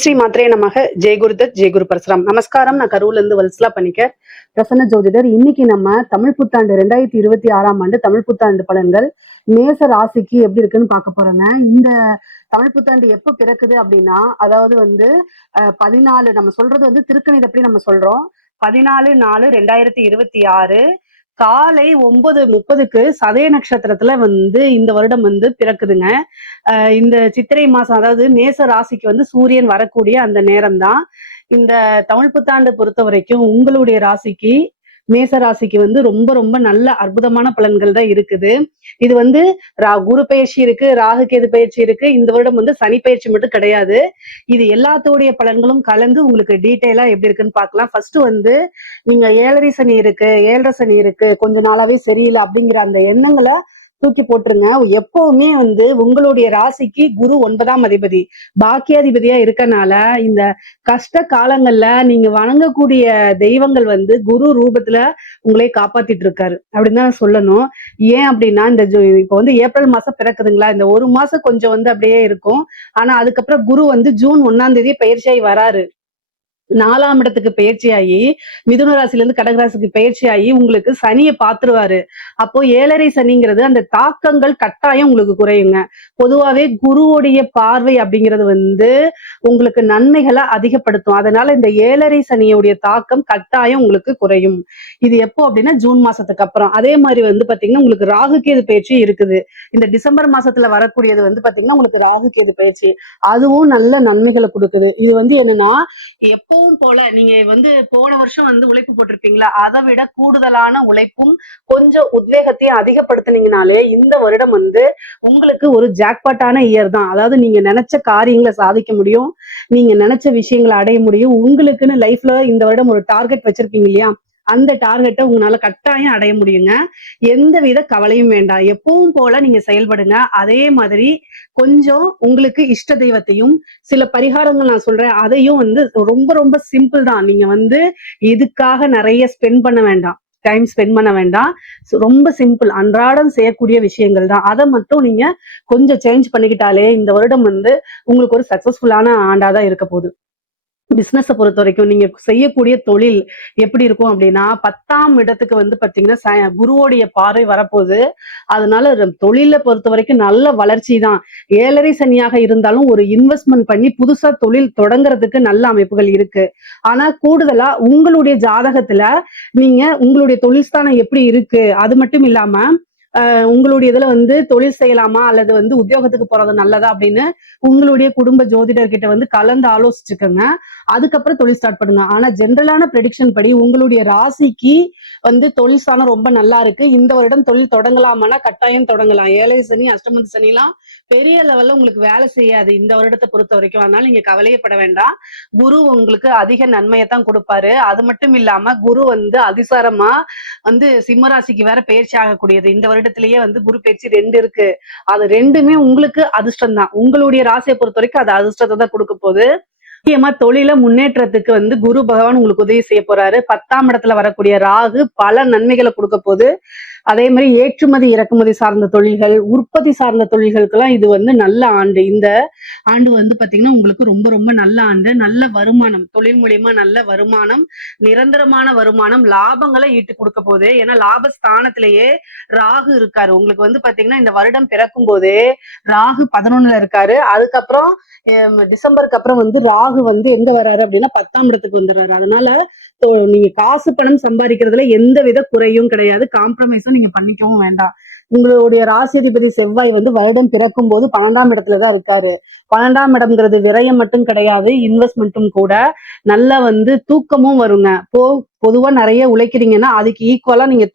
ஸ்ரீ மாத்திரே நமக. ஜெயகுருதத் ஜெயகுரு பரசுராம். நமஸ்காரம். நான் கரூர்ல இருந்து வல்சலா பண்ணிக்க பிரசன்ன ஜோதிடர். இன்னைக்கு நம்ம தமிழ் புத்தாண்டு 2026 தமிழ் புத்தாண்டு பலன்கள் மேச ராசிக்கு எப்படி இருக்குன்னு பார்க்க போறோங்க. இந்த தமிழ் புத்தாண்டு எப்ப பிறக்குது அப்படின்னா, அதாவது 14 நம்ம சொல்றது திருக்கணிதப்படி நம்ம சொல்றோம். 14/4/2026 காலை 9:30க்கு சதய நட்சத்திரத்துல இந்த வருடம் பிறக்குதுங்க. இந்த சித்திரை மாசம், அதாவது மேச ராசிக்கு சூரியன் வரக்கூடிய அந்த நேரம் தான் இந்த தமிழ் புத்தாண்டு பொறுத்த வரைக்கும். உங்களுடைய ராசிக்கு, மேச ராசிக்கு ரொம்ப ரொம்ப நல்ல அற்புதமான பலன்கள் தான் இருக்குது. இது குரு பயிற்சி இருக்கு, ராகு கேது பயிற்சி இருக்கு. இந்த வருடம் சனி பயிற்சி மட்டும் கிடையாது. இது எல்லாத்தோடைய பலன்களும் கலந்து உங்களுக்கு டீட்டெயிலா எப்படி இருக்குன்னு பார்க்கலாம். ஃபர்ஸ்ட் நீங்க ஏழரை சனி இருக்கு, 7.5 சனி இருக்கு, கொஞ்ச நாளாவே சரியில்லை அப்படிங்கிற அந்த எண்ணங்களை தூக்கி போட்டுருங்க. எப்பவுமே உங்களுடைய ராசிக்கு குரு 9ஆம் அதிபதி, பாக்கியாதிபதியா இருக்கனால இந்த கஷ்ட காலங்கள்ல நீங்க வணங்கக்கூடிய தெய்வங்கள் குரு ரூபத்துல உங்களே காப்பாத்திட்டு இருக்காரு அப்படின்னு தான் சொல்லணும். ஏன் அப்படின்னா, இந்த இப்போ ஏப்ரல் மாசம் பிறக்குதுங்களா, இந்த ஒரு மாசம் கொஞ்சம் அப்படியே இருக்கும். ஆனா அதுக்கப்புறம் குரு ஜூன் 1ஆம் தேதி பயிற்சியாகி வராரு. 4ஆம் இடத்துக்கு பயிற்சியாகி மிதுன ராசில இருந்து கடகராசிக்கு பயிற்சியாகி உங்களுக்கு சனியை பாத்துருவாரு. அப்போ ஏழரை சனிங்கிறது அந்த தாக்கங்கள் கட்டாயம் உங்களுக்கு குறையுங்க. பொதுவாவே குருவுடைய பார்வை அப்படிங்கிறது உங்களுக்கு நன்மைகளை அதிகப்படுத்தும். அதனால இந்த ஏழரை சனியுடைய தாக்கம் கட்டாயம் உங்களுக்கு குறையும். இது எப்போ அப்படின்னா ஜூன் மாசத்துக்கு அப்புறம். அதே மாதிரி பாத்தீங்கன்னா உங்களுக்கு ராகு கேது பயிற்சி இருக்குது. இந்த டிசம்பர் மாசத்துல வரக்கூடியது பாத்தீங்கன்னா உங்களுக்கு ராகு கேது பயிற்சி, அதுவும் நல்ல நன்மைகளை கொடுக்குது. இது என்னன்னா, எப்போ போல நீங்க போன வருஷம் உழைப்பு போட்டிருப்பீங்களா, அதை விட கூடுதலான உழைப்பும் கொஞ்சம் உத்வேகத்தையும் அதிகப்படுத்தினீங்கனாலே இந்த வருடம் உங்களுக்கு ஒரு ஜாக்பாட்டான இயர் தான். அதாவது நீங்க நினைச்ச காரியங்களை சாதிக்க முடியும், நீங்க நினைச்ச விஷயங்களை அடைய முடியும். உங்களுக்குன்னு லைஃப்ல இந்த வருடம் ஒரு டார்கெட் வச்சிருப்பீங்க இல்லையா, அந்த டார்கெட்டை உங்களால கட்டாயம் அடைய முடியுங்க. எந்தவித கவலையும் வேண்டாம். எப்பவும் போல நீங்க செயல்படுங்க. அதே மாதிரி கொஞ்சம் உங்களுக்கு இஷ்ட தெய்வத்தையும் சில பரிகாரங்கள் நான் சொல்றேன், அதையும் ரொம்ப ரொம்ப சிம்பிள் தான். நீங்க இதுக்காக நிறைய ஸ்பெண்ட் பண்ண வேண்டாம், டைம் ஸ்பெண்ட் பண்ண வேண்டாம். ரொம்ப சிம்பிள், அன்றாடம் செய்யக்கூடிய விஷயங்கள் தான். அதை மட்டும் நீங்க கொஞ்சம் சேஞ்ச் பண்ணிக்கிட்டாலே இந்த வருடம் உங்களுக்கு ஒரு சக்சஸ்ஃபுல்லான ஆண்டாதான் இருக்க போகுது. பிசினஸை பொறுத்த வரைக்கும் நீங்க செய்யக்கூடிய தொழில் எப்படி இருக்கும் அப்படின்னா, 10ஆம் இடத்துக்கு பாத்தீங்கன்னா குருவோடைய பார்வை வரப்போகுது. அதனால தொழிலை பொறுத்த வரைக்கும் நல்ல வளர்ச்சி தான். ஏழரை சனியாக இருந்தாலும் ஒரு இன்வெஸ்ட்மெண்ட் பண்ணி புதுசா தொழில் தொடங்குறதுக்கு நல்ல அமைப்புகள் இருக்கு. ஆனா கூடுதலா உங்களுடைய ஜாதகத்துல நீங்க உங்களுடைய தொழில் ஸ்தானம் எப்படி இருக்கு, அது மட்டும் இல்லாம உங்களுடைய இதுல தொழில் செய்யலாமா அல்லது உத்தியோகத்துக்கு போறது நல்லதா அப்படின்னு உங்களுடைய குடும்ப ஜோதிடர்கிட்ட கலந்து ஆலோசிச்சுக்கோங்க. அதுக்கப்புறம் தொழில் ஸ்டார்ட் பண்ணுங்க. ஆனா ஜென்ரலான ப்ரெடிக்ஷன் படி உங்களுடைய ராசிக்கு தொழில் ஸ்தானம் ரொம்ப நல்லா இருக்கு. இந்த வருடம் தொழில் தொடங்கலாமானா கட்டாயம் தொடங்கலாம். ஏழை சனி, அஷ்டமத்து சனி எல்லாம் பெரிய லெவல்ல உங்களுக்கு வேலை செய்யாது இந்த வருடத்தை பொறுத்த வரைக்கும். அதனால நீங்க கவலையப்பட வேண்டாம். குரு உங்களுக்கு அதிக நன்மையை தான் கொடுப்பாரு. அது மட்டும் இல்லாம குரு அதிசாரமா சிம்மராசிக்கு வேற பயிற்சி ஆகக்கூடியது. இந்த வருடத்திலேயே குரு பயிற்சி 2 இருக்கு. அது 2மே உங்களுக்கு அதிர்ஷ்டம் தான். உங்களுடைய ராசியை பொறுத்த வரைக்கும் அது அதிர்ஷ்டத்தை தான் கொடுக்க போகுது. முக்கியமா தொழில முன்னேற்றத்துக்கு குரு பகவான் உங்களுக்கு உதவி செய்ய போறாரு. 10ஆம் இடத்துல வரக்கூடிய ராகு பல நன்மைகளை கொடுக்க போகுது. அதே மாதிரி ஏற்றுமதி இறக்குமதி சார்ந்த தொழில்கள், உற்பத்தி சார்ந்த தொழில்களுக்கெல்லாம் இது நல்ல ஆண்டு. இந்த ஆண்டு பாத்தீங்கன்னா உங்களுக்கு ரொம்ப ரொம்ப நல்ல ஆண்டு. நல்ல வருமானம், தொழில் மூலியமா நல்ல வருமானம், நிரந்தரமான வருமானம், லாபங்களை ஈட்டு கொடுக்க போகுது. ஏன்னா லாபஸ்தானத்திலேயே ராகு இருக்காரு. உங்களுக்கு பாத்தீங்கன்னா இந்த வருடம் பிறக்கும் போதே ராகு 11ல இருக்காரு. அதுக்கப்புறம் டிசம்பருக்கு அப்புறம் ராகு எங்க வர்றாரு அப்படின்னா 10ஆம் இடத்துக்கு வந்துடுறாரு. அதனால நீங்க காசு பணம் சம்பாதிக்கிறதுல எந்த வித குறையும் கிடையாது. காம்ப்ரமைஸும் நீங்க பண்ணிக்கவும் வேண்டாம். உங்களுடைய ராசிதிபதி செவ்வாய் வருடம் பிறக்கும் போது 12ஆம் இடத்துலதான் இருக்காரு. 12ஆம் இடம்ங்கிறது விரயம் மட்டும் கிடையாது, இன்வெஸ்ட்மெண்ட்டும் கூட. நல்லா தூக்கமும் வருங்க. பொதுவா நிறைய உழைக்கிறீங்கன்னா அதுக்கு ஈக்குவலா நீங்க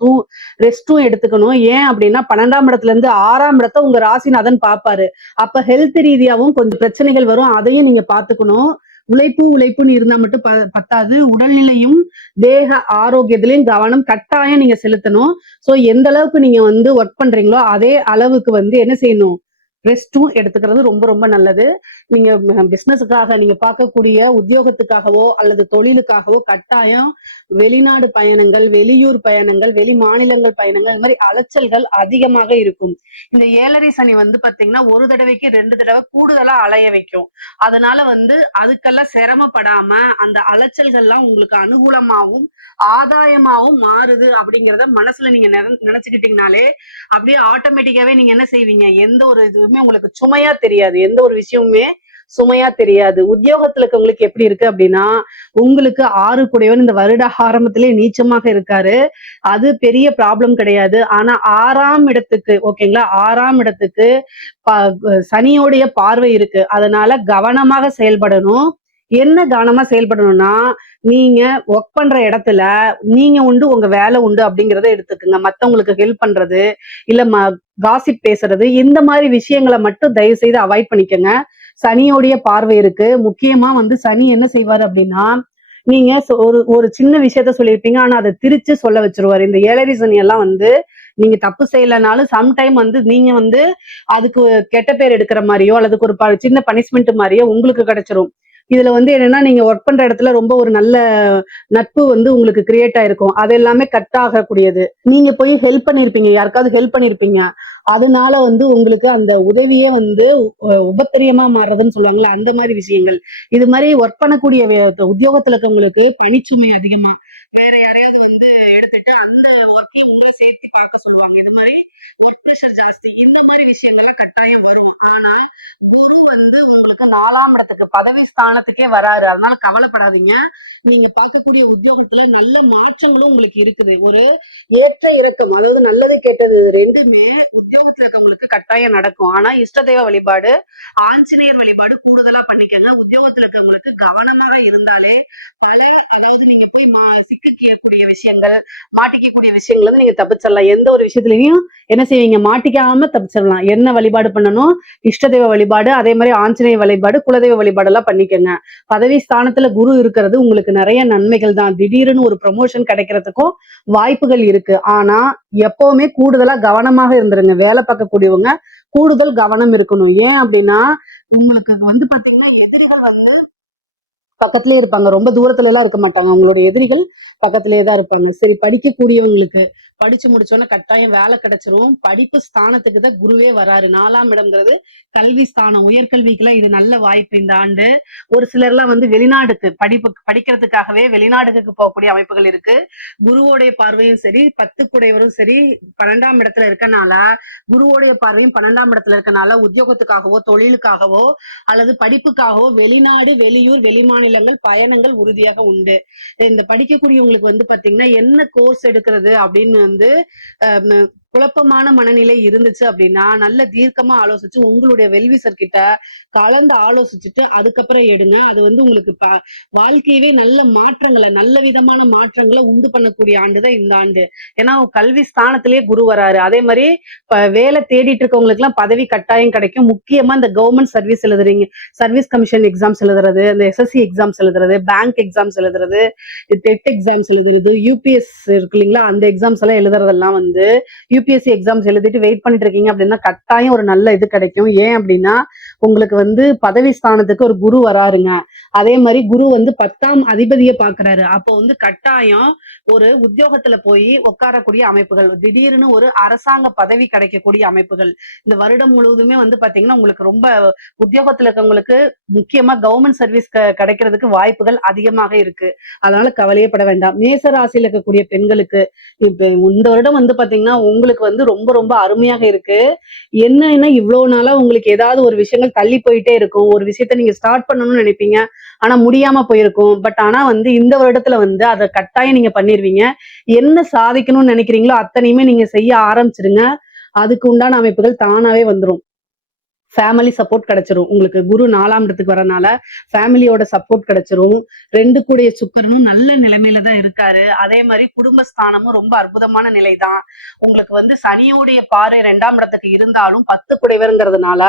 ரெஸ்டும் எடுத்துக்கணும். ஏன் அப்படின்னா 12ஆம் இடத்துல இருந்து 6ஆம் இடத்தை உங்க ராசிநாதன் பாப்பாரு. அப்ப ஹெல்த் ரீதியாவும் கொஞ்சம் பிரச்சனைகள் வரும், அதையும் நீங்க பாத்துக்கணும். உழைப்புன்னு இருந்தா மட்டும் பத்தாது, உடல்நிலையும் தேக ஆரோக்கியத்திலையும் கவனம் கட்டாயம் நீங்க செலுத்தணும். சோ எந்த அளவுக்கு நீங்க ஒர்க் பண்றீங்களோ அதே அளவுக்கு என்ன செய்யணும், ரெஸ்டும் எடுத்துக்கிறது ரொம்ப ரொம்ப நல்லது. நீங்க பிசினஸுக்காக நீங்க பார்க்கக்கூடிய உத்தியோகத்துக்காகவோ அல்லது தொழிலுக்காகவோ கட்டாயம் வெளிநாடு பயணங்கள், வெளியூர் பயணங்கள், வெளி மாநிலங்கள் பயணங்கள், இந்த மாதிரி அலைச்சல்கள் அதிகமாக இருக்கும். இந்த 7.5 சனி வந்து பாத்தீங்கன்னா ஒரு தடவைக்கு 2 தடவை கூடுதலா அலைய வைக்கும். அதனால வந்து அதுக்கெல்லாம் சிரமப்படாம அந்த அலைச்சல்கள்லாம் உங்களுக்கு அனுகூலமாவும் ஆதாயமாவும் மாறுது அப்படிங்கிறத மனசுல நீங்க நினைச்சுக்கிட்டீங்கனாலே அப்படியே ஆட்டோமேட்டிக்காவே நீங்க என்ன செய்வீங்க, எந்த ஒரு இதுவுமே உங்களுக்கு சுமையா தெரியாது, எந்த ஒரு விஷயமுமே சுமையா தெரியாது. உத்தியோகத்துல இருக்கவங்களுக்கு எப்படி இருக்கு அப்படின்னா, உங்களுக்கு 6 கூடையவன் இந்த வருட ஆரம்பத்திலே நீச்சமாக இருக்காரு. அது பெரிய ப்ராப்ளம் கிடையாது. ஆனா 6ஆம் இடத்துக்கு ஓகேங்களா, 6ஆம் இடத்துக்கு சனியோடைய பார்வை இருக்கு. அதனால கவனமாக செயல்படணும். என்ன கவனமா செயல்படணும்னா, நீங்க ஒர்க் பண்ற இடத்துல நீங்க உண்டு, உங்க வேலை உண்டு அப்படிங்கிறத எடுத்துக்குங்க. மத்தவங்களுக்கு ஹெல்ப் பண்றது, இல்ல காசிப் பேசுறது, இந்த மாதிரி விஷயங்களை மட்டும் தயவு செய்து அவாய்ட் பண்ணிக்கங்க. சனியோடைய பார்வை இருக்கு. முக்கியமா வந்து சனி என்ன செய்வாரு அப்படின்னா, நீங்க ஒரு ஒரு சின்ன விஷயத்த சொல்லியிருப்பீங்க, ஆனா அதை திரிச்சு சொல்ல வச்சிருவாரு. இந்த 7.5 சனி எல்லாம் வந்து நீங்க தப்பு செய்யலைனாலும் சம்டைம் வந்து நீங்க வந்து அதுக்கு கெட்ட பேர் எடுக்கிற மாதிரியோ அல்லது ஒரு சின்ன பனிஷ்மெண்ட் மாதிரியோ உங்களுக்கு கிடைச்சிரும். இதுல வந்து என்னன்னா, நீங்க ஒர்க் பண்ற இடத்துல ரொம்ப ஒரு நல்ல நட்பு வந்து உங்களுக்கு கிரியேட் ஆயிருக்கும். அது எல்லாமே கட் ஆகக்கூடியது. நீங்க போய் ஹெல்ப் பண்ணிருப்பீங்க, யாருக்காவது ஹெல்ப் பண்ணிருப்பீங்க. அதனால வந்து உங்களுக்கு அந்த உதவியே வந்து உபத்திரியமா மாறுறதுன்னு சொல்லுவாங்கல்ல, அந்த மாதிரி விஷயங்கள். இது மாதிரி ஒர்க் பண்ணக்கூடிய உத்தியோகத்துல இருக்கவங்களுக்கு பணிச்சுமை அதிகமா, வேற யாரையாவது வந்து எடுத்துட்டு அந்த ஒர்க்ல உங்களை சேர்த்து பார்க்க சொல்லுவாங்க. இது மாதிரி ஒர்க் ப்ரெஷர் ஜாஸ்தி, இந்த மாதிரி விஷயங்கள்லாம் கட்டாயம் வரும். ஆனா குரு வந்து உங்களுக்கு 4ஆம் இடத்துக்கு பதவி ஸ்தானத்துக்கே வராரு. அதனால கவலைப்படாதீங்க. நீங்க பார்க்கக்கூடிய உத்தியோகத்துல நல்ல மாற்றங்களும் உங்களுக்கு இருக்குது. ஒரு ஏற்ற இறக்கம், அதாவது நல்லது கெட்டது ரெண்டுமே உத்தியோகத்துல இருக்கவங்களுக்கு கட்டாயம் நடக்கும். ஆனா இஷ்ட தெய்வ வழிபாடு, ஆஞ்சநேயர் வழிபாடு கூடுதலா பண்ணிக்கங்க. உத்தியோகத்துல இருக்கவங்களுக்கு கவனமாக இருந்தாலே பல, அதாவது நீங்க போய் சிக்கக்கூடிய விஷயங்கள், மாட்டிக்கக்கூடிய விஷயங்கள் வந்து நீங்க தப்பிச்சிடலாம். எந்த ஒரு விஷயத்துலயும் என்ன செய்வீங்க, மாட்டிக்காம தப்பிச்சிடலாம். என்ன வழிபாடு பண்ணணும், இஷ்ட தெய்வ வழிபாடு, அதே மாதிரி ஆஞ்சநேய வழிபாடு, குலதெய்வ வழிபாடு எல்லாம் பண்ணிக்கங்க. பதவி ஸ்தானத்துல குரு இருக்கிறது உங்களுக்கு நிறைய நன்மைகள் தான். திடீர்னு ஒரு ப்ரமோஷன் கிடைக்கிறதுக்கும் வாய்ப்புகள் இருக்கு. ஆனா எப்பவுமே கூடுதலா கவனமாக இருந்துருங்க. வேலை பார்க்கக்கூடியவங்க கூடுதல் கவனம் இருக்கணும். ஏன் அப்படின்னா, உங்களுக்கு வந்து பாத்தீங்கன்னா எதிரிகள் வந்து பக்கத்திலே இருப்பாங்க. ரொம்ப தூரத்துல எல்லாம் இருக்க மாட்டாங்க. அவங்களோட எதிரிகள் பக்கத்திலேயே தான் இருப்பாங்க. சரி, படிக்கக்கூடியவங்களுக்கு படிச்சு முடிச்சோன்னா கட்டாயம் வேலை கிடைச்சிரும். படிப்பு ஸ்தானத்துக்கு தான் குருவே வராரு. 4ஆம் இடம்ங்கிறது கல்வி ஸ்தானம். உயர்கல்விக்கெல்லாம் இது நல்ல வாய்ப்பு இந்த ஆண்டு. ஒரு சிலர்லாம் வந்து வெளிநாடுக்கு படிக்கிறதுக்காகவே வெளிநாடுகளுக்கு போகக்கூடிய அமைப்புகள் இருக்கு. குருவோடைய பார்வையும் சரி, 10 குடையவரும் சரி 12ஆம் இடத்துல இருக்கனால, குருவோடைய பார்வையும் 12ஆம் இடத்துல இருக்கனால உத்தியோகத்துக்காகவோ தொழிலுக்காகவோ அல்லது படிப்புக்காகவோ வெளிநாடு, வெளியூர், வெளிமாநிலங்கள் பயணங்கள் உறுதியாக உண்டு. இந்த படிக்கக்கூடியவங்களுக்கு வந்து பாத்தீங்கன்னா என்ன கோர்ஸ் எடுக்கிறது அப்படின்னு வந்து குழப்பமான மனநிலை இருந்துச்சு அப்படின்னா நல்ல தீர்க்கமா ஆலோசிச்சு உங்களுடைய வெல்விசர் கிட்ட கலந்து ஆலோசிச்சுட்டு அதுக்கப்புறம் எடுங்க. அது வந்து உங்களுக்கு வாழ்க்கையவே நல்ல மாற்றங்களை, நல்ல விதமான மாற்றங்களை உண்டு பண்ணக்கூடிய ஆண்டுதான் இந்த ஆண்டு. ஏன்னா கல்வி ஸ்தானத்திலேயே குரு வராரு. அதே மாதிரி வேலை தேடிட்டு இருக்கவங்களுக்கு எல்லாம் பதவி கட்டாயம் கிடைக்கும். முக்கியமா இந்த கவர்மெண்ட் சர்வீஸ் எழுதுறீங்க, சர்வீஸ் கமிஷன் எக்ஸாம்ஸ் எழுதுறது, இந்த எஸ்எஸ்சி எக்ஸாம்ஸ் எழுதுறது, பேங்க் எக்ஸாம்ஸ் எழுதுறது, டெட் எக்ஸாம்ஸ் எழுதுறது, யூபிஎஸ் இருக்கு இல்லைங்களா, அந்த எக்ஸாம்ஸ் எல்லாம் எழுதுறதெல்லாம் வந்து யூபிஎஸ்சி எக்ஸாம்ஸ் எழுதிட்டு வெயிட் பண்ணிட்டு இருக்கீங்க அப்படின்னா கட்டாயம் ஒரு நல்ல இது கிடைக்கும். ஏன் அப்படின்னா உங்களுக்கு வந்து பதவி ஸ்தானத்துக்கு ஒரு குரு வராருங்க. அதே மாதிரி குரு வந்து 10ஆம் அதிபதியை பாக்குறாரு. அப்போ வந்து கட்டாயம் ஒரு உத்தியோகத்துல போய் உட்காரக்கூடிய அமைப்புகள், திடீர்னு ஒரு அரசாங்க பதவி கிடைக்கக்கூடிய அமைப்புகள் இந்த வருடம் முழுவதுமே வந்து பாத்தீங்கன்னா உங்களுக்கு ரொம்ப உத்தியோகத்துல இருக்கவங்களுக்கு முக்கியமா கவர்மெண்ட் சர்வீஸ் கிடைக்கிறதுக்கு வாய்ப்புகள் அதிகமாக இருக்கு. அதனால கவலையப்பட வேண்டாம். மேச ராசியில இருக்கக்கூடிய பெண்களுக்கு இப்ப இந்த வருடம் வந்து பாத்தீங்கன்னா உங்களுக்கு வந்து ரொம்ப ரொம்ப அருமையாக இருக்கு. என்னன்னா இவ்வளவு நாளா உங்களுக்கு ஏதாவது ஒரு விஷயங்கள் தள்ளி போயிட்டே இருக்கும். ஒரு விஷயத்த நீங்க ஸ்டார்ட் பண்ணணும்னு நினைப்பீங்க, ஆனா முடியாம போயிருக்கும். பட் ஆனா வந்து இந்த வருடத்துல வந்து அதை கட்டாயம் நீங்க பண்ணிருவீங்க. என்ன சாதிக்கணும்னு நினைக்கிறீங்களோ அத்தனையுமே நீங்க செய்ய ஆரம்பிச்சிருங்க. அதுக்கு உண்டான அமைப்புகள் தானாவே வந்துரும். ஃபேமிலி சப்போர்ட் கிடைச்சிரும். உங்களுக்கு குரு 4ஆம் இடத்துக்கு வரனால ஃபேமிலியோட சப்போர்ட் கிடைச்சிரும். 2 கூடிய சுக்கிரனும் நல்ல நிலைமையில தான் இருக்காரு. அதே மாதிரி குடும்பஸ்தானமும் ரொம்ப அற்புதமான நிலை தான். உங்களுக்கு வந்து சனியோடைய பார்வை 2ஆம் இடத்துக்கு இருந்தாலும் 10 குடைவருங்கிறதுனால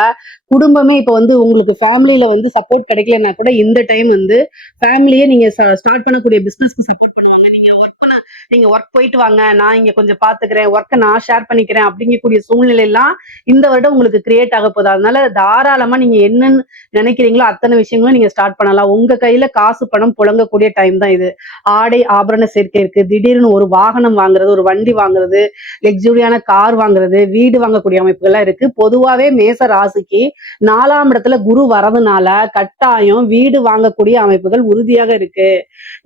குடும்பமே இப்ப வந்து உங்களுக்கு ஃபேமிலியில வந்து சப்போர்ட் கிடைக்கலன்னா கூட இந்த டைம் வந்து ஃபேமிலியே நீங்க ஸ்டார்ட் பண்ணக்கூடிய பிசினஸ்க்கு சப்போர்ட் பண்ணுவாங்க. நீங்க ஒர்க் பண்ண நீங்க ஒர்க் போயிட்டு வாங்க, நான் இங்க கொஞ்சம் பாத்துக்கிறேன், ஒர்க்கை நான் ஷேர் பண்ணிக்கிறேன் அப்படிங்கக்கூடிய சூழ்நிலை எல்லாம் இந்த வருடம் உங்களுக்கு கிரியேட் ஆக போகுது. அதனால தாராளமா நீங்க என்னன்னு நினைக்கிறீங்களோ அத்தனை விஷயங்களும் நீங்க ஸ்டார்ட் பண்ணலாம். உங்க கையில காசு பணம் புழங்கக்கூடிய டைம் தான் இது. ஆடை ஆபரண சேர்க்கை இருக்கு, திடீர்னு ஒரு வாகனம் வாங்குறது, ஒரு வண்டி வாங்குறது, லக்ஸுரியான கார் வாங்குறது, வீடு வாங்கக்கூடிய அமைப்புகள்லாம் இருக்கு. பொதுவாவே மேச ராசிக்கு 4ஆம் இடத்துல குரு வரதுனால கட்டாயம் வீடு வாங்கக்கூடிய அமைப்புகள் உறுதியாக இருக்கு.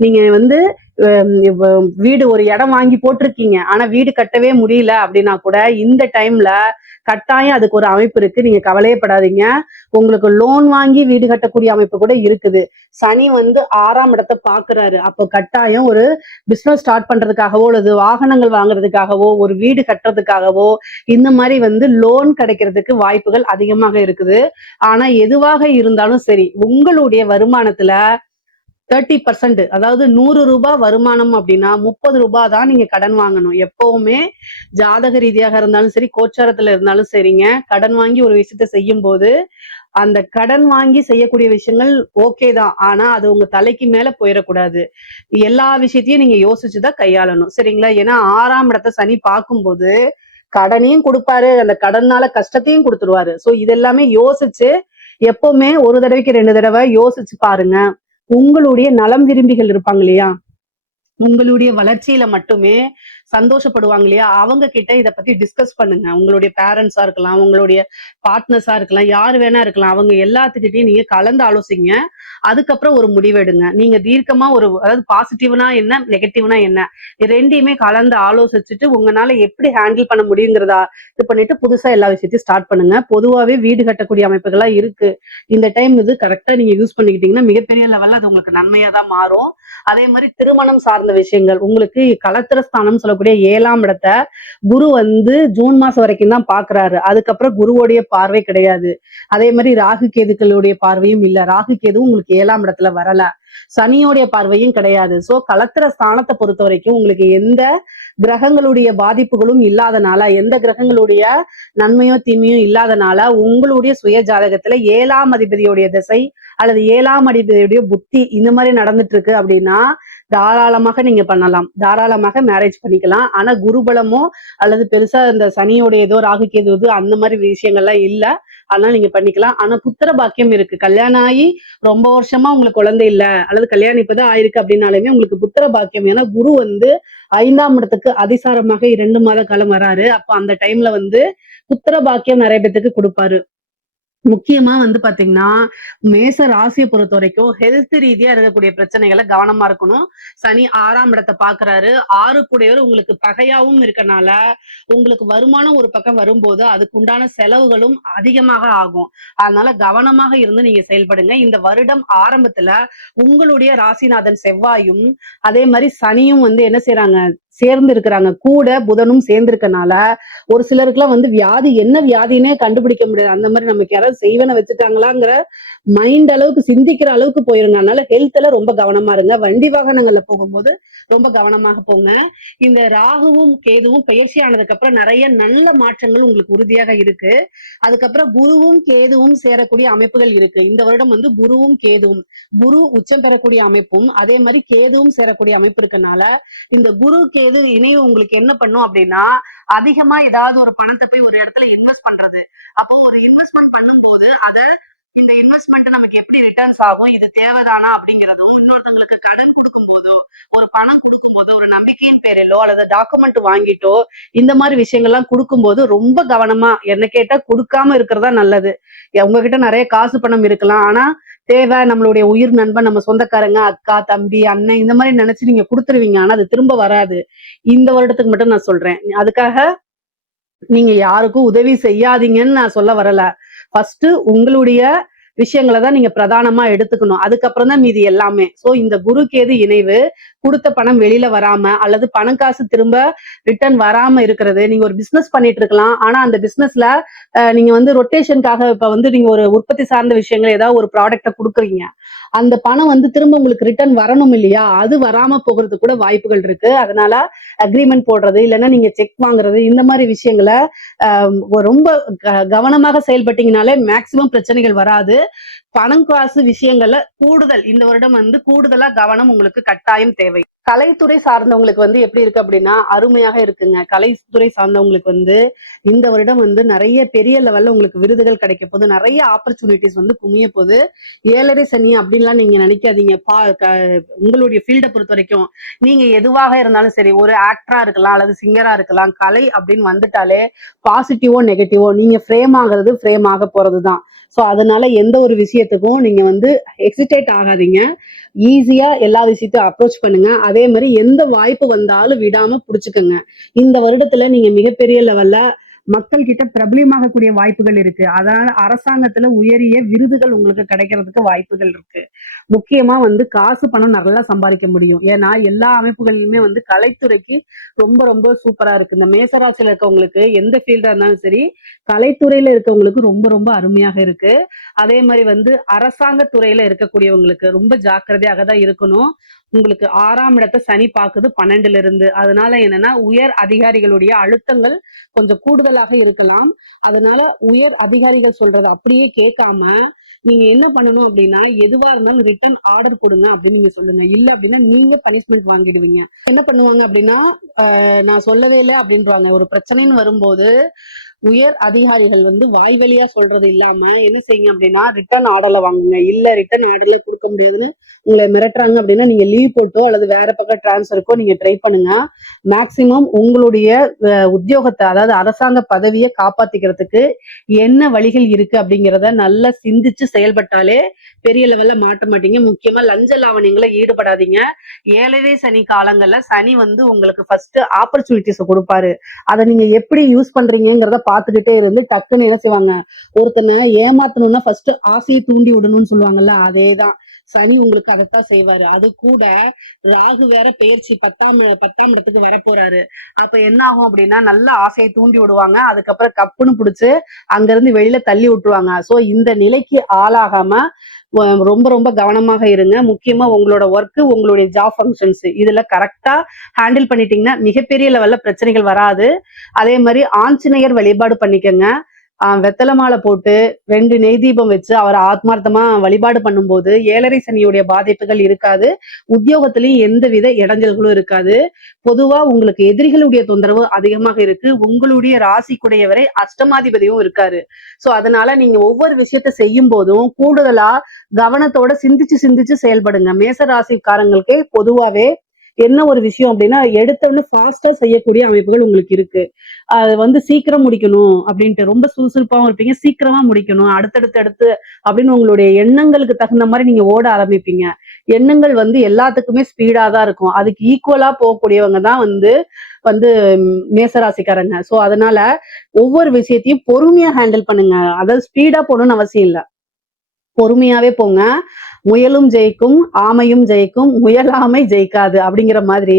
நீங்க வந்து வீடு ஒரு இடம் வாங்கி போட்டிருக்கீங்க, ஆனா வீடு கட்டவே முடியல அப்படின்னா கூட இந்த டைம்ல கட்டாயம் அதுக்கு ஒரு அமைப்பு இருக்கு. நீங்க கவலையப்படாதீங்க. உங்களுக்கு லோன் வாங்கி வீடு கட்டக்கூடிய அமைப்பு கூட இருக்குது. சனி வந்து 6ஆம் இடத்தை பாக்குறாரு. அப்போ கட்டாயம் ஒரு பிசினஸ் ஸ்டார்ட் பண்றதுக்காகவோ அல்லது வாகனங்கள் வாங்குறதுக்காகவோ ஒரு வீடு கட்டுறதுக்காகவோ இந்த மாதிரி வந்து லோன் கிடைக்கிறதுக்கு வாய்ப்புகள் அதிகமாக இருக்குது. ஆனா எதுவாக இருந்தாலும் சரி, உங்களுடைய வருமானத்துல 30%, அதாவது 100 ரூபாய் வருமானம் அப்படின்னா 30 ரூபாய் தான் நீங்க கடன் வாங்கணும். எப்பவுமே ஜாதக ரீதியாக இருந்தாலும் சரி, கோச்சாரத்துல இருந்தாலும் சரிங்க, கடன் வாங்கி ஒரு விஷயத்த செய்யும் போது அந்த கடன் வாங்கி செய்யக்கூடிய விஷயங்கள் ஓகே தான். ஆனா அது உங்க தலைக்கு மேல போயிடக்கூடாது. எல்லா விஷயத்தையும் நீங்க யோசிச்சுதான் கையாளணும். சரிங்களா? ஏன்னா 6ஆம் இடத்தை சனி பார்க்கும்போது கடனையும் கொடுப்பாரு, அந்த கடனால கஷ்டத்தையும் கொடுத்துருவாரு. சோ இதெல்லாமே யோசிச்சு எப்பவுமே ஒரு தடவைக்கு 2 தடவை யோசிச்சு பாருங்க. உங்களுடைய நலம் விரும்பிகள் இருப்பாங்க இல்லையா, உங்களுடைய வளர்ச்சியில மட்டுமே சந்தோஷப்படுவாங்க இல்லையா, அவங்க கிட்ட இதை பத்தி டிஸ்கஸ் பண்ணுங்க. உங்களுடைய பேரண்ட்ஸா இருக்கலாம், உங்களுடைய பார்ட்னர்ஸா இருக்கலாம், யார் வேணா இருக்கலாம், அவங்க எல்லாத்துக்கிட்டையும் நீங்க கலந்து ஆலோசிங்க. அதுக்கப்புறம் ஒரு முடிவெடுங்க. நீங்க தீர்க்கமா அதாவது பாசிட்டிவ்னா என்ன, நெகட்டிவ்னா என்ன, ரெண்டையுமே கலந்து ஆலோசிச்சுட்டு உங்களால எப்படி ஹேண்டில் பண்ண முடியுங்கிறதா இது பண்ணிட்டு புதுசா எல்லா விஷயத்தையும் ஸ்டார்ட் பண்ணுங்க. பொதுவாவே வீடு கட்டக்கூடிய அமைப்புகள்லாம் இருக்கு. இந்த டைம் இது கரெக்டா நீங்க யூஸ் பண்ணிக்கிட்டீங்கன்னா மிகப்பெரிய லெவல்ல அது உங்களுக்கு நன்மையா தான் மாறும். அதே மாதிரி திருமணம் சார்ந்த விஷயங்கள், உங்களுக்கு களத்திர ஸ்தானம் சொல்லக்கூடிய 7ஆம் இடத்தை குரு வந்து ஜூன் மாசம் வரைக்கும் தான் பாக்குறாரு. அதுக்கப்புறம் குருவோடைய பார்வை கிடையாது. அதே மாதிரி ராகு கேதுக்களுடைய பார்வையும் இல்ல. ராகு கேதுவும் உங்களுக்கு 7ஆம் இடத்துல வரல. சனியோடைய பார்வையும் கிடையாது. சோ களத்திர ஸ்தானத்தை பொறுத்த வரைக்கும் உங்களுக்கு எந்த கிரகங்களுடைய பாதிப்புகளும் இல்லாதனால, எந்த கிரகங்களுடைய நன்மையோ தீமையோ இல்லாதனால உங்களுடைய சுய ஜாதகத்துல 7ஆம் அதிபதியுடைய திசை அல்லது 7ஆம் அதிபதியுடைய புத்தி இந்த மாதிரி நடந்துட்டு இருக்கு அப்படின்னா தாராளமாக நீங்க பண்ணலாம். தாராளமாக மேரேஜ் பண்ணிக்கலாம். ஆனா குருபலமோ அல்லது பெருசா இந்த சனியோட ஏதோ ராகு கேது அந்த மாதிரி விஷயங்கள்லாம் இல்ல. அதனால நீங்க பண்ணிக்கலாம். ஆனா புத்திர பாக்கியம் இருக்கு. கல்யாணம் ஆகி ரொம்ப வருஷமா உங்களுக்கு குழந்தை இல்ல அல்லது கல்யாணம் இப்பதான் ஆயிருக்கு அப்படின்னாலுமே உங்களுக்கு புத்திர பாக்கியம். ஏன்னா குரு வந்து 5ஆம் இடத்துக்கு அதிசாரமாக 2 மாத காலம் வராரு. அப்ப அந்த டைம்ல வந்து புத்திர பாக்கியம் நிறைய பேத்துக்கு கொடுப்பாரு. முக்கியமா வந்து பாத்தீங்கன்னா மேச ராசியை பொறுத்த வரைக்கும் ஹெல்த் ரீதியா இருக்கக்கூடிய பிரச்சனைகளை கவனமா இருக்கணும். சனி 6ஆம் இடத்தை பாக்குறாரு. 6 கூடையவர் உங்களுக்கு பகையாவும் இருக்கனால உங்களுக்கு வருமானம் ஒரு பக்கம் வரும்போது அதுக்கு உண்டான செலவுகளும் அதிகமாக ஆகும். அதனால கவனமாக இருந்து நீங்க செயல்படுங்க. இந்த வருடம் ஆரம்பத்துல உங்களுடைய ராசிநாதன் செவ்வாயும் அதே மாதிரி சனியும் வந்து என்ன செய்யறாங்க, சேர்ந்து இருக்கிறாங்க. கூட புதனும் சேர்ந்து இருக்கனால ஒரு சிலருக்குலாம் வந்து வியாதி என்ன வியாதினே கண்டுபிடிக்க முடியாது. அந்த மாதிரி நமக்கு யாராவது செய்வன வச்சுட்டாங்களாங்கிற மைண்ட் அளவுக்கு சிந்திக்கிற அளவுக்கு போயிருங்க. அதனால ஹெல்த்ல ரொம்ப கவனமா இருங்க. வண்டி வாகனங்கள்ல போகும்போது ரொம்ப கவனமாக போங்க. இந்த ராகுவும் கேதுவும் பயிற்சி ஆனதுக்கு அப்புறம் நிறைய நல்ல மாற்றங்கள் உங்களுக்கு உறுதியாக இருக்கு. அதுக்கப்புறம் குருவும் கேதுவும் சேரக்கூடிய அமைப்புகள் இருக்கு. இந்த வருடம் வந்து குருவும் கேதுவும், குரு உச்சம் பெறக்கூடிய அமைப்பும் அதே மாதிரி கேதுவும் சேரக்கூடிய அமைப்பு இருக்கனால இந்த குரு கேது இணையும் உங்களுக்கு என்ன பண்ணும் அப்படின்னா, அதிகமா ஏதாவது ஒரு பணத்தை போய் ஒரு இடத்துல இன்வெஸ்ட் பண்றது. அப்போ ஒரு இன்வெஸ்ட்மெண்ட் பண்ணும்போது இந்த இன்வெஸ்ட்மெண்ட் நமக்கு எப்படி ரிட்டர்ன்ஸ் ஆகும், இது தேவைதானா அப்படிங்கிறதும், இன்னொருத்தவங்களுக்கு கடன் கொடுக்கும் போதோ ஒரு பணம் கொடுக்கும் போதோ ஒரு நம்பிக்கையின் பேரிலோ அல்லது டாக்குமெண்ட் வாங்கிட்டோ இந்த மாதிரி விஷயங்கள்லாம் கொடுக்கும்போது ரொம்ப கவனமா, என்ன கேட்டா கொடுக்காம இருக்கிறதா நல்லது. உங்ககிட்ட நிறைய காசு பணம் இருக்கலாம். ஆனா தேவை நம்மளுடைய உயிர் நண்பன், நம்ம சொந்தக்காரங்க, அக்கா தம்பி அண்ணன் இந்த மாதிரி நினைச்சு நீங்க கொடுத்துருவீங்க. ஆனா அது திரும்ப வராது. இந்த வருடத்துக்கு மட்டும் நான் சொல்றேன். அதுக்காக நீங்க யாருக்கும் உதவி செய்யாதீங்கன்னு நான் சொல்ல வரல. ஃபர்ஸ்ட் உங்களுடைய விஷயங்களை தான் நீங்க பிரதானமா எடுத்துக்கணும். அதுக்கப்புறம் தான் மீதி எல்லாமே. சோ இந்த குரு கேது இணைவு கொடுத்த பணம் வெளியில வராம அல்லது பணம் காசு திரும்ப ரிட்டர்ன் வராம இருக்கிறது. நீங்க ஒரு பிசினஸ் பண்ணிட்டு இருக்கலாம். ஆனா அந்த பிசினஸ்ல நீங்க வந்து ரொட்டேஷனுக்காக இப்ப வந்து நீங்க ஒரு உற்பத்தி சார்ந்த விஷயங்கள் ஏதாவது ஒரு ப்ராடக்ட கொடுக்குறீங்க. அந்த பணம் வந்து திரும்ப உங்களுக்கு ரிட்டர்ன் வரணும் இல்லையா, அது வராம போகிறது கூட வாய்ப்புகள் இருக்கு. அதனால அக்ரிமெண்ட் போடுறது இல்லைன்னா நீங்க செக் வாங்குறது இந்த மாதிரி விஷயங்களை ரொம்ப கவனமாக செயல்பட்டீங்கனாலே மேக்சிமம் பிரச்சனைகள் வராது. பணம் காசு விஷயங்கள்ல கூடுதல் இந்த வருடம் வந்து கூடுதலா கவனம் உங்களுக்கு கட்டாயம் தேவை. கலைத்துறை சார்ந்தவங்களுக்கு வந்து எப்படி இருக்கு அப்படின்னா அருமையாக இருக்குங்க. கலைத்துறை சார்ந்தவங்களுக்கு வந்து இந்த வருடம் வந்து நிறைய பெரிய லெவல்ல உங்களுக்கு விருதுகள் கிடைக்க போகுது. நிறைய ஆப்பர்ச்சுனிட்டிஸ் வந்து குமிய போகுது. 7.5 சனி அப்படின்லாம் நீங்க நினைக்காதீங்க. உங்களுடைய ஃபீல்டை பொறுத்த வரைக்கும் நீங்க எதுவாக இருந்தாலும் சரி, ஒரு ஆக்டரா இருக்கலாம் அல்லது சிங்கரா இருக்கலாம், கலை அப்படின்னு வந்துட்டாலே பாசிட்டிவோ நெகட்டிவோ நீங்க ஃப்ரேம் ஆகிறது ஃப்ரேம் ஆக போறதுதான். ஸோ அதனால எந்த ஒரு விஷயத்துக்கும் நீங்க வந்து எக்ஸிடேட் ஆகாதீங்க. ஈஸியா எல்லா விஷயத்தையும் அப்ரோச் பண்ணுங்க. அதே மாதிரி எந்த வாய்ப்பு வந்தாலும் விடாம புடிச்சுக்கோங்க. இந்த வருடத்துல நீங்க மிகப்பெரிய லெவல்ல மக்கள் கிட்ட பிரபலியமாகக்கூடிய வாய்ப்புகள் இருக்கு. அதனால அரசாங்கத்துல உயரிய விருதுகள் உங்களுக்கு கிடைக்கிறதுக்கு வாய்ப்புகள் இருக்கு. முக்கியமா வந்து காசு பணம் நல்லா சம்பாதிக்க முடியும். ஏன்னா எல்லா அமைப்புகளிலுமே வந்து கலைத்துறைக்கு ரொம்ப ரொம்ப சூப்பரா இருக்கு. இந்த மேசராசியில இருக்கவங்களுக்கு எந்த ஃபீல்டா இருந்தாலும் சரி, கலைத்துறையில இருக்கவங்களுக்கு ரொம்ப ரொம்ப அருமையாக இருக்கு. அதே மாதிரி வந்து அரசாங்க துறையில இருக்கக்கூடியவங்களுக்கு ரொம்ப ஜாக்கிரதையாக தான் இருக்கணும். உங்களுக்கு 6ஆம் இடத்தை சனி பாக்குது 12ல இருந்து. அதனால என்னன்னா உயர் அதிகாரிகளுடைய அழுத்தங்கள் கொஞ்சம் கூடுதலாக இருக்கலாம். அதனால உயர் அதிகாரிகள் சொல்றதை அப்படியே கேட்காம நீங்க என்ன பண்ணணும் அப்படின்னா எதுவா இருந்தாலும் ரிட்டர்ன் ஆர்டர் கொடுங்க அப்படின்னு நீங்க சொல்லுங்க. இல்ல அப்படின்னா நீங்க பனிஷ்மெண்ட் வாங்கிடுவீங்க. என்ன பண்ணுவாங்க அப்படின்னா நான் சொல்லவே இல்லை அப்படின்றாங்க. ஒரு பிரச்சனைன்னு வரும்போது உயர் அதிகாரிகள் வந்து வாய் வழியா சொல்றது இல்லாம என்ன செய்யுங்க அப்படின்னா ரிட்டர்ன் ஆர்டர்ல வாங்குங்க. இல்ல ரிட்டர்ன் ஆர்டர்ல கொடுக்க முடியாதுன்னு உங்களை மிரட்டுறாங்க அப்படின்னா நீங்க லீவ் போட்டோ அல்லது வேற பக்கம் டிரான்ஸ்ஃபருக்கோ நீங்க ட்ரை பண்ணுங்க. மேக்சிமம் உங்களுடைய உத்தியோகத்தை அதாவது அரசாங்க பதவியை காப்பாத்திக்கிறதுக்கு என்ன வழிகள் இருக்கு அப்படிங்கிறத நல்லா சிந்திச்சு செயல்பட்டாலே பெரிய லெவல்ல மாட்ட மாட்டீங்க. முக்கியமா லஞ்ச லாவணியங்களை ஈடுபடாதீங்க. 7.5 சனி காலங்கள்ல சனி வந்து உங்களுக்கு ஃபர்ஸ்ட் ஆப்பர்ச்சுனிட்டிஸ் கொடுப்பாரு. அதை நீங்க எப்படி யூஸ் பண்றீங்கிறத பார்த்துக்கிட்டே இருந்து டக்குன்னு என்ன செய்வாங்க, ஒருத்தனை ஏமாத்தணும்னா ஃபர்ஸ்ட் ஆசையை தூண்டி விடணும்னு சொல்லுவாங்கல்ல, அதேதான். சனி உங்களுக்கு அதைத்தான் செய்வாரு. அது கூட ராகு வேற பெயர்ச்சி 10ஆம் இடத்துக்கு வர போறாரு. அப்ப என்ன ஆகும் அப்படின்னா நல்ல ஆசையை தூண்டி விடுவாங்க. அதுக்கப்புறம் கப்புன்னு பிடிச்சு அங்க இருந்து வெளியில தள்ளி விட்டுருவாங்க. சோ இந்த நிலைக்கு ஆளாகாம ரொம்ப ரொம்ப கவனமாக இருங்க. முக்கியமா உங்களோட ஒர்க், உங்களுடைய ஜாப் ஃபங்க்ஷன்ஸ் இதுல கரெக்டா ஹேண்டில் பண்ணிட்டீங்கன்னா மிகப்பெரிய லெவல்ல பிரச்சனைகள் வராது. அதே மாதிரி ஆஞ்சநேயர் வழிபாடு பண்ணிக்கங்க. வெத்தலை மாலை போட்டு 2 நெய் தீபம் வச்சு அவரை ஆத்மார்த்தமா வழிபாடு பண்ணும்போது 7.5 சனியுடைய பாதிப்புகள் இருக்காது. உத்தியோகத்திலையும் எந்தவித இடைஞ்சல்களும் இருக்காது. பொதுவா உங்களுக்கு எதிரிகளுடைய தொந்தரவு அதிகமாக இருக்கு. உங்களுடைய ராசிக்குடையவரை அஷ்டமாதிபதியும் இருக்காரு. சோ அதனால நீங்க ஒவ்வொரு விஷயத்த செய்யும் போதும் கூடுதலா கவனத்தோட சிந்திச்சு சிந்திச்சு செயல்படுங்க. மேச ராசிக்காரங்களுக்கு பொதுவாவே என்ன ஒரு விஷயம் அப்படின்னா எடுத்தோன்னு ஃபாஸ்டா செய்யக்கூடிய அமைப்புகள் உங்களுக்கு இருக்கு. அது வந்து சீக்கிரம் முடிக்கணும் அப்படின்ட்டு ரொம்ப சுறுசுறுப்பாவும் இருப்பீங்க. சீக்கிரமா முடிக்கணும் அடுத்தடுத்து அப்படின்னு உங்களுடைய எண்ணங்களுக்கு தகுந்த மாதிரி நீங்க ஓட ஆரம்பிப்பீங்க. எண்ணங்கள் வந்து எல்லாத்துக்குமே ஸ்பீடா தான் இருக்கும். அதுக்கு ஈக்குவலா போகக்கூடியவங்க தான் வந்து வந்து மேசராசிக்காரங்க. சோ அதனால ஒவ்வொரு விஷயத்தையும் பொறுமையா ஹேண்டில் பண்ணுங்க. அதாவது ஸ்பீடா போகணும்னு அவசியம் இல்லை. பொறுமையாவே போங்க. முயலும் ஜெயிக்கும், ஆமையும் ஜெயிக்கும், முயலாமை ஜெயிக்காது அப்படிங்கிற மாதிரி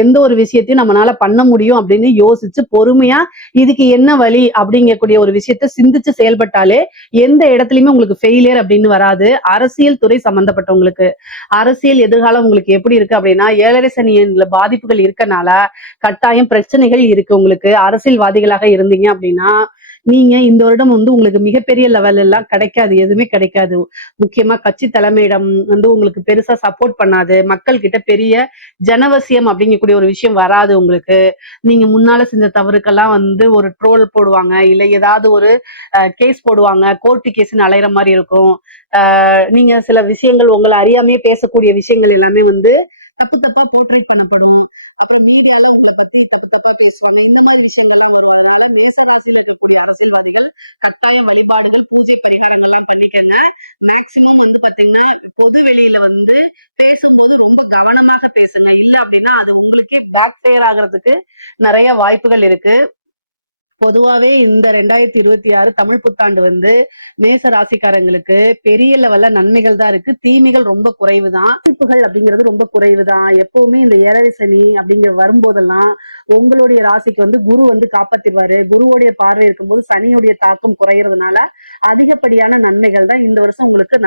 எந்த ஒரு விஷயத்தையும் நம்மளால பண்ண முடியும் அப்படின்னு யோசிச்சு பொறுமையா இதுக்கு என்ன வழி அப்படிங்கக்கூடிய ஒரு விஷயத்த சிந்திச்சு செயல்பட்டாலே எந்த இடத்துலயுமே உங்களுக்கு ஃபெயிலியர் அப்படின்னு வராது. அரசியல் துறை சம்பந்தப்பட்டவங்களுக்கு அரசியல் எதிர்காலம் உங்களுக்கு எப்படி இருக்கு அப்படின்னா 7.5 சனியில பாதிப்புகள் இருக்கனால கட்டாயம் பிரச்சனைகள் இருக்கு. உங்களுக்கு அரசியல்வாதிகளாக இருந்தீங்க அப்படின்னா நீங்க இந்த வருடம் வந்து உங்களுக்கு மிகப்பெரிய லெவல் எல்லாம் கிடைக்காது. எதுவுமே கிடைக்காது. முக்கியமா கட்சி தலைமையிடம் வந்து உங்களுக்கு பெருசா சப்போர்ட் பண்ணாது. மக்கள் கிட்ட பெரிய ஜனவசியம் அப்படிங்கக்கூடிய ஒரு விஷயம் வராது உங்களுக்கு. நீங்க முன்னால செஞ்ச தவறுக்கெல்லாம் வந்து ஒரு ட்ரோல் போடுவாங்க. இல்ல ஏதாவது ஒரு கேஸ் போடுவாங்க. கோர்ட்டு கேஸ்ன்னு அலையிற மாதிரி இருக்கும். நீங்க சில விஷயங்கள் உங்களை அறியாமையே பேசக்கூடிய விஷயங்கள் எல்லாமே வந்து தப்பு தப்பா போர்ட்ரேட் பண்ணப்படும். அப்புறம் மீடியால உங்களை பத்தி தப்பு தப்பா பேசுறாங்க. இந்த மாதிரி விஷயங்கள் வருவதனால மேசராசியில் இருக்கக்கூடிய அரசியல்வாதிகள் கட்டாய வழிபாடுகள் பூஜை பரிகாரங்கள்லாம் பண்ணிக்கங்க. மேக்சிமம் வந்து பாத்தீங்கன்னா பொது வெளியில வந்து பேசும்போது ரொம்ப கவனமாக பேசுங்க. இல்ல அப்படின்னா அது உங்களுக்கே பேக் ஃபயர் ஆகுறதுக்கு நிறைய வாய்ப்புகள் இருக்கு. பொதுவாவே இந்த 2026 தமிழ் புத்தாண்டு வந்து மேச ராசிக்காரங்களுக்கு பெரிய லெவல்ல நன்மைகள் தான் இருக்கு. தீமைகள் ரொம்ப குறைவுதான். வாய்ப்புகள் அப்படிங்கிறது ரொம்ப குறைவுதான். எப்பவுமே இந்த 7.5 சனி அப்படிங்கிற வரும்போதெல்லாம் உங்களுடைய ராசிக்கு வந்து குரு வந்து காப்பாத்திடுவாரு. குருவுடைய பார்வை இருக்கும்போது சனியுடைய தாக்கம் குறையறதுனால அதிகப்படியான நன்மைகள் தான் இந்த வருஷம் உங்களுக்கு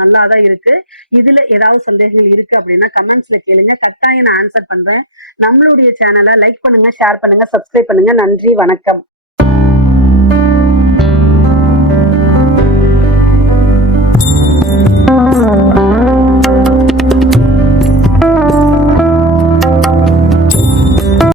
நல்லாதான் இருக்கு. இதுல ஏதாவது சந்தேகங்கள் இருக்கு அப்படின்னா கமெண்ட்ஸ்ல கேளுங்க. கட்டாயம் நான் ஆன்சர் பண்றேன். நம்மளுடைய சேனலை லைக் பண்ணுங்க, ஷேர் பண்ணுங்க, சப்ஸ்கிரைப் பண்ணுங்க. நன்றி, வணக்கம்.